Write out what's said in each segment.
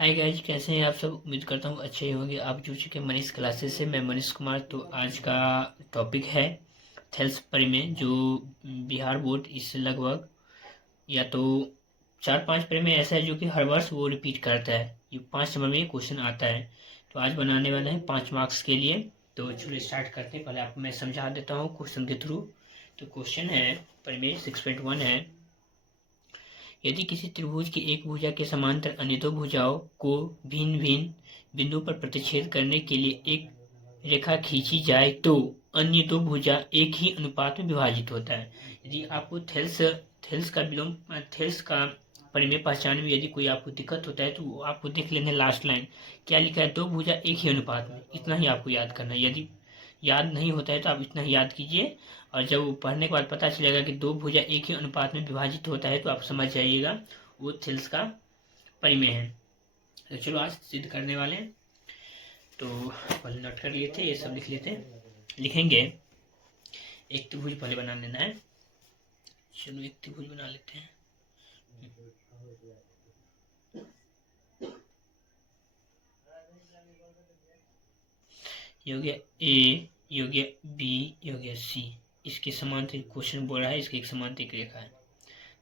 Hi guys, कैसे हैं आप सब। उम्मीद करता हूँ अच्छे ही होंगे। आप जुड़ चुके हैं मनीष क्लासेस से। मैं मनीष कुमार। तो आज का टॉपिक है थेल्स परिमेय, जो बिहार बोर्ड इससे लगभग या तो 4-5 परिमेय ऐसा है जो कि हर वर्ष वो रिपीट करता है। ये 5 नंबर में क्वेश्चन आता है। तो आज बनाने वाले हैं 5 मार्क्स के लिए। तो चलो स्टार्ट करते हैं। पहले आपको मैं समझा देता हूँ क्वेश्चन के थ्रू। तो क्वेश्चन है परिमेय 6.1 है। यदि किसी त्रिभुज की एक भुजा के समांतर अन्य दो भुजाओं को भिन्न भिन्न बिंदु पर प्रतिच्छेद करने के लिए एक रेखा खींची जाए तो अन्य दो भुजा एक ही अनुपात में विभाजित होता है। यदि आपको थेल्स का परिमेय पहचानने में यदि कोई आपको दिक्कत होता है तो आपको देख लेना लास्ट लाइन क्या लिखा है, दो भुजा एक ही अनुपात में। इतना ही आपको याद करना है। यदि याद नहीं होता है तो आप इतना ही याद कीजिए, और जब वो पढ़ने के बाद पता चलेगा कि दो भुजा एक ही अनुपात में विभाजित होता है तो आप समझ जाइएगा वो थेल्स का परिमेय है। तो चलो आज सिद्ध करने वाले हैं। तो पहले नोट कर लिए थे, ये सब लिख लेते हैं। लिखेंगे एक त्रिभुज पहले बना लेना है। चलो एक त्रिभुज बना लेते हैं। ये हो गया ए, ये हो गया बी, ये हो गया सी। इसके समांतर क्वेश्चन बोल रहा है, इसकी एक समांतर रेखा है।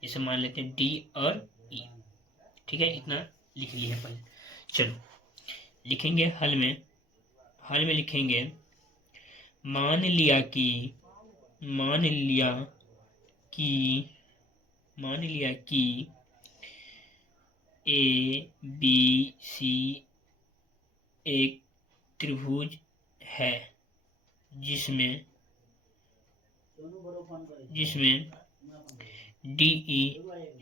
जैसे मान लेते हैं डी और ई। ठीक है, इतना लिख लिया है पहले। चलो लिखेंगे हल में लिखेंगे मान लिया कि मान लिया कि मान लिया कि ए बी सी एक त्रिभुज है जिसमें डी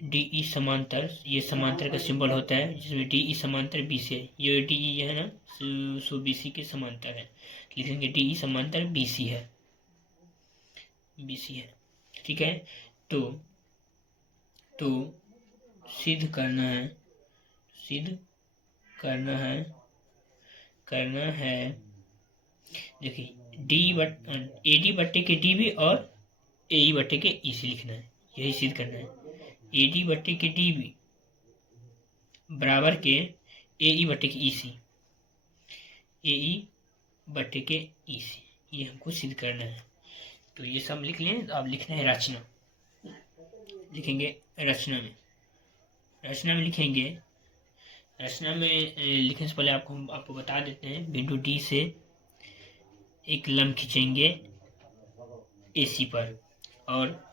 ई समांतर, ये समांतर का सिंबल होता है, जिसमें डी ई समांतर बी से, ये डी ई है ना, सो बी सी के समांतर है। लिखेंगे डी ई समांतर बी सी है, ठीक है। तो सिद्ध करना है देखिए ए डी बट्टे के डी बी और ए ई बट्टे के ई सी लिखना है। यही सिद्ध करना है। ए डी बट्टे के डी बी बराबर के ए ई बट्टे के ई सी, ए ई बट्टे के ई सी, ये हमको सिद्ध करना है। तो ये सब लिख लें। अब लिखना है रचना। लिखेंगे रचना में लिखेंगे। रचना में लिखने से पहले आपको बता देते हैं। बिंदु डी से एक लंब खींचेंगे ए सी पर, और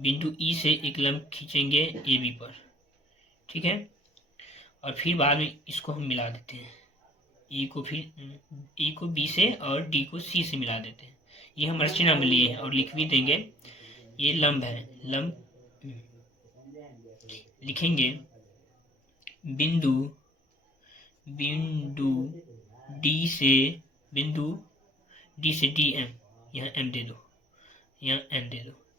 बिंदु ई से एक लंब खींचेंगे ए बी पर, ठीक है। और फिर बाद में इसको हम मिला देते हैं। ई को बी से और डी को सी से मिला देते हैं। ये हम रचना में लिए हैं और लिख भी देंगे। ये लंब है। लंब लिखेंगे बिंदु डी से डी एम, यहाँ एम दे दो,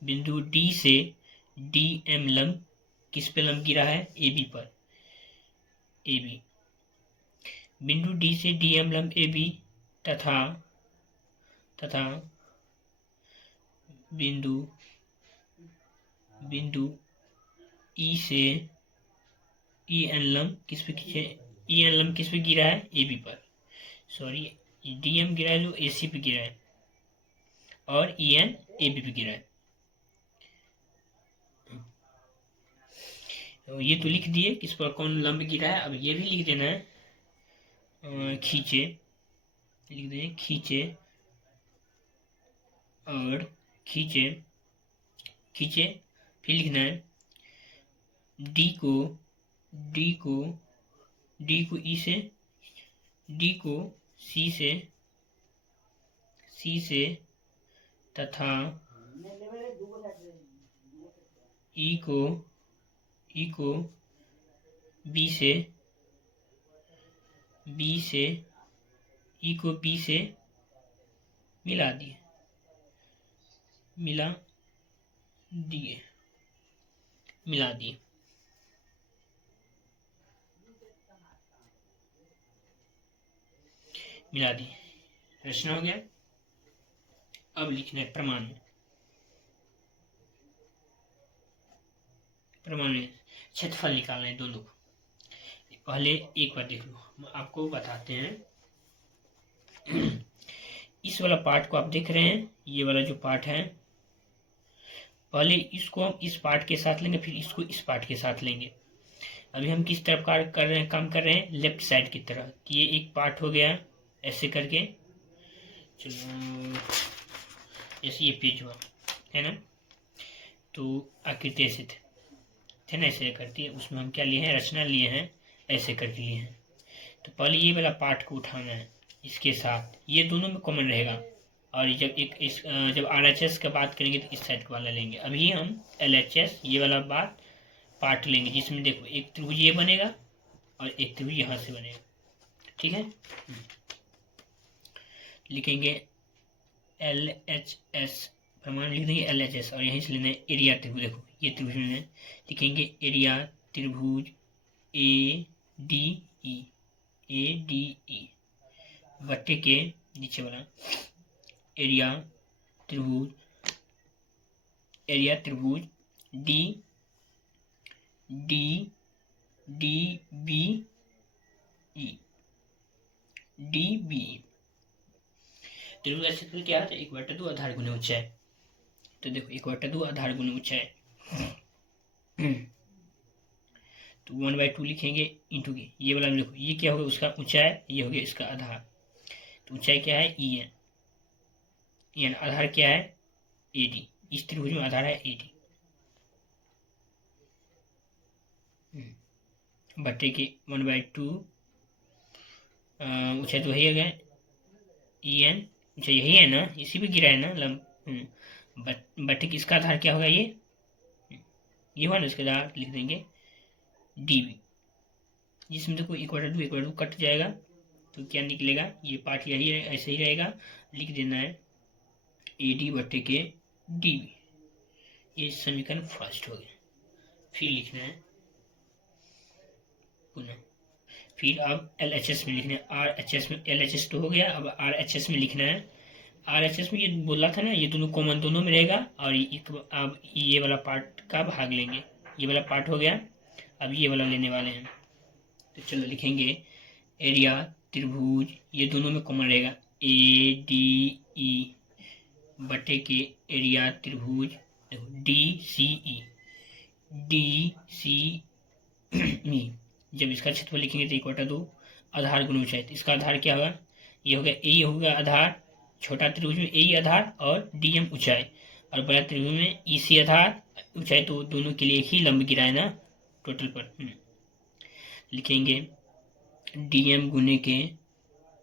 बिंदु डी से डी एम लंब किस पे लंब गिरा है, ए बी पर, ए बी। बिंदु डी से डी एम लंब ए बी तथा बिंदु ई से ई एन लंब किस पे खींचे, ई एन लंब किस पे गिरा है, ए बी पर। सॉरी, डी एम गिरा है जो ए सी पे गिरा है, और ई एन ए बी पे गिरा है। तो ये तो लिख दिए किस पर कौन लंब गिरा है। अब ये भी लिख देना है खींचे, लिख दें खींचे, और खींचे फिर लिखना है डी को ई से, डी को सी तथा ई को बी से ई को बी से मिला दिए। मिला दिए रचना हो गया। अब लिखना है प्रमाण में क्षेत्रफल निकालना है दोनों को। पहले एक बार देख लो, हम आपको बताते हैं। इस वाला पार्ट को आप देख रहे हैं, ये वाला जो पार्ट है, पहले इसको हम इस पार्ट के साथ लेंगे, फिर इसको इस पार्ट के साथ लेंगे। अभी हम किस तरफ कार्य कर रहे हैं, काम कर रहे हैं लेफ्ट साइड की तरह। ये एक पार्ट हो गया ऐसे करके, चलो जैसे ये पेज हुआ है ना, तो आकृति ऐसे थे ना, ऐसे करती है, उसमें हम क्या लिए हैं, रचना लिए हैं, ऐसे करके लिए हैं। तो पहले ये वाला पार्ट को उठाना है, इसके साथ ये दोनों में कॉमन रहेगा। और जब RHS का बात करेंगे तो इस साइड वाला लेंगे। अभी हम LHS ये वाला बात पार्ट लेंगे, जिसमें देखो एक त्रिभुज ये बनेगा और एक त्रिभुज यहाँ से बनेगा, ठीक है। लिखेंगे LHS, प्रमाण लिख देंगे LHS, और यहीं से लेना है एरिया त्रिभुज। देखो ये त्रिभुज में लिखेंगे एरिया त्रिभुज ADE बट्टे के नीचे वाला एरिया त्रिभुज DBE। त्रिभुज का क्षेत्रफल क्या है, 1/2 आधार गुने ऊंचाई। तो देखो 1/2 आधार गुने ऊंचाई, तो 1/2 लिखेंगे इंटू के ये वाला देखो, ये क्या होगा उसका ऊंचाई, ये हो गया इसका आधार। तो ऊंचाई क्या है EN, आधार क्या है AD। इस त्रिभुज में आधार है AD बट्टे के 1/2 ऊंचाई तो वही है गया EN, ऊंचाई यही है ना, इसी पे गिरा है ना बट्टे की इसका आधार क्या होगा, ये हुआ ना, इसका आधार लिख देंगे DB, जिसमें देखो 1/2 कट जाएगा तो क्या निकलेगा, ये पार्ट यही है, ऐसे ही रहेगा। लिख देना है AD बट्टे के DB, ये समीकरण फर्स्ट हो गया। फिर लिखना है पुनः, फिर अब LHS में लिखना है, RHS में, LHS तो हो गया, अब RHS में लिखना है। RHS में ये बोला था ना, ये दोनों कॉमन दोनों में रहेगा, और अब ये वाला पार्ट का भाग लेंगे। ये वाला पार्ट हो गया, अब ये वाला लेने वाले हैं। तो चलो लिखेंगे एरिया त्रिभुज, ये दोनों में कॉमन रहेगा ADE बटे के एरिया त्रिभुज DCE जब इसका क्षेत्रफल लिखेंगे तो 1/2 आधार गुण ऊंचाई, तो इसका आधार क्या होगा, ये होगा ए होगा आधार, छोटा त्रिभुज में ए आधार और DM ऊंचाई, और बड़ा त्रिभुज में EC आधार ऊंचाई, तो दोनों के लिए ही लंब गिरा है ना टोटल पर। लिखेंगे DM गुने के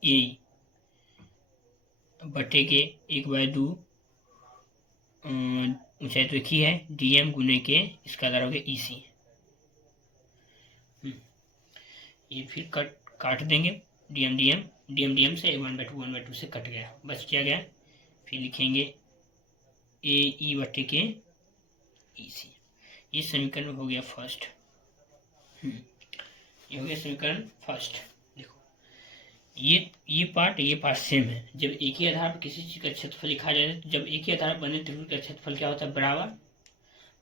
ए बटे के 1/2 ऊंचाई तो एक ही है, DM गुने के इसका आधार हो गया EC। ये फिर काट देंगे, DM से 1/2 से कट गया, बच क्या गया। फिर लिखेंगे AE बटे के EC, ये समीकरण हो गया फर्स्ट। ये हो गया समीकरण फर्स्ट। देखो ये पार्ट सेम है। जब एक ही आधार पर किसी चीज का क्षेत्रफल लिखा जाए, तो जब एक ही आधार बने त्रिभुज का क्षेत्रफल क्या होता है, बराबर।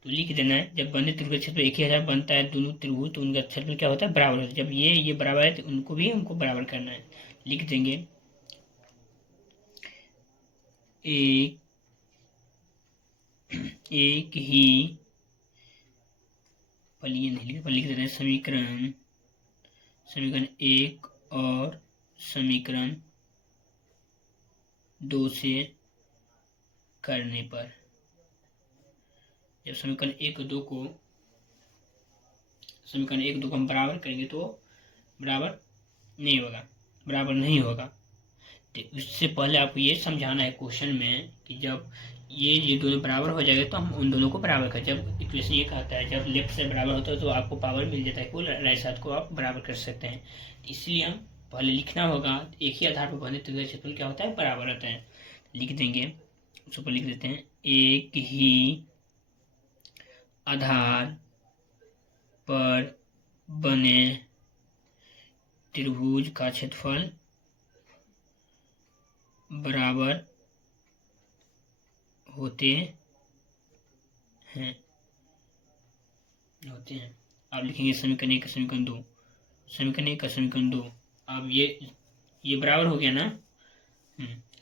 तो लिख देना है, जब बने त्रिभुज का क्षेत्रफल एक ही आधार बनता है दोनों त्रिभुज, तो उनका क्षेत्रफल क्या होता है, बराबर होता है। जब ये बराबर है तो उनको भी हमको बराबर करना है। लिख देंगे एक ही पलिए नहीं लिख, लिख देते हैं समीकरण 1 और समीकरण 2 से करने पर, जब समीकरण 1 और 2 को हम बराबर करेंगे तो बराबर नहीं होगा। तो इससे पहले आपको ये समझाना है क्वेश्चन में कि जब ये दोनों बराबर हो जाएगा तो हम उन दोनों को बराबर करें। जब इक्वेशन ये कहता है जब लेफ्ट साइड बराबर होता है तो आपको पावर मिल जाता है, को राइट साइड को आप बराबर कर सकते हैं। इसलिए हम पहले लिखना होगा, एक ही आधार पर बने त्रिभुज क्षेत्रफल क्या होता है, बराबर होता है। लिख देंगे, उसको पर लिख देते हैं एक ही आधार पर बने त्रिभुज का क्षेत्रफल बराबर होते हैं। आप लिखेंगे समीकरण 1 समीकरण 2, समीकरण 1 का समीकरण 2। अब ये बराबर हो गया ना,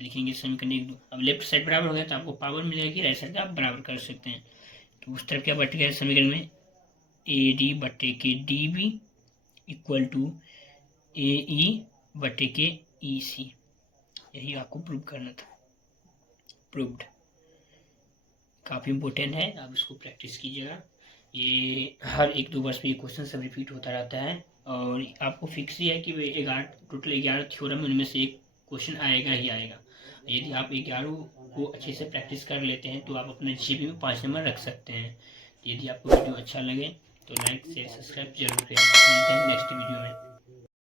लिखेंगे समीकरण 1 2। अब लेफ्ट साइड बराबर हो गया तो आपको पावर मिलेगा कि राइट साइड का आप बराबर कर सकते हैं। तो उस तरफ क्या बट गया समीकरण में, ए डी बटे के डी बी इक्वल टू ए ई बटे के ई सी। यही आपको प्रूव करना था। प्रूव्ड। काफ़ी इम्पोर्टेंट है, आप इसको प्रैक्टिस कीजिएगा। ये हर 1-2 वर्ष में ये क्वेश्चन सब रिपीट होता रहता है और आपको फिक्स ही है कि 11 थ्योरम उनमें से एक क्वेश्चन आएगा ही आएगा। यदि आप 11 को अच्छे से प्रैक्टिस कर लेते हैं तो आप अपने जीपी में 5 नंबर रख सकते हैं। यदि आपको वीडियो अच्छा लगे तो लाइक शेयर सब्सक्राइब जरूर करें। मिलते हैं नेक्स्ट वीडियो में।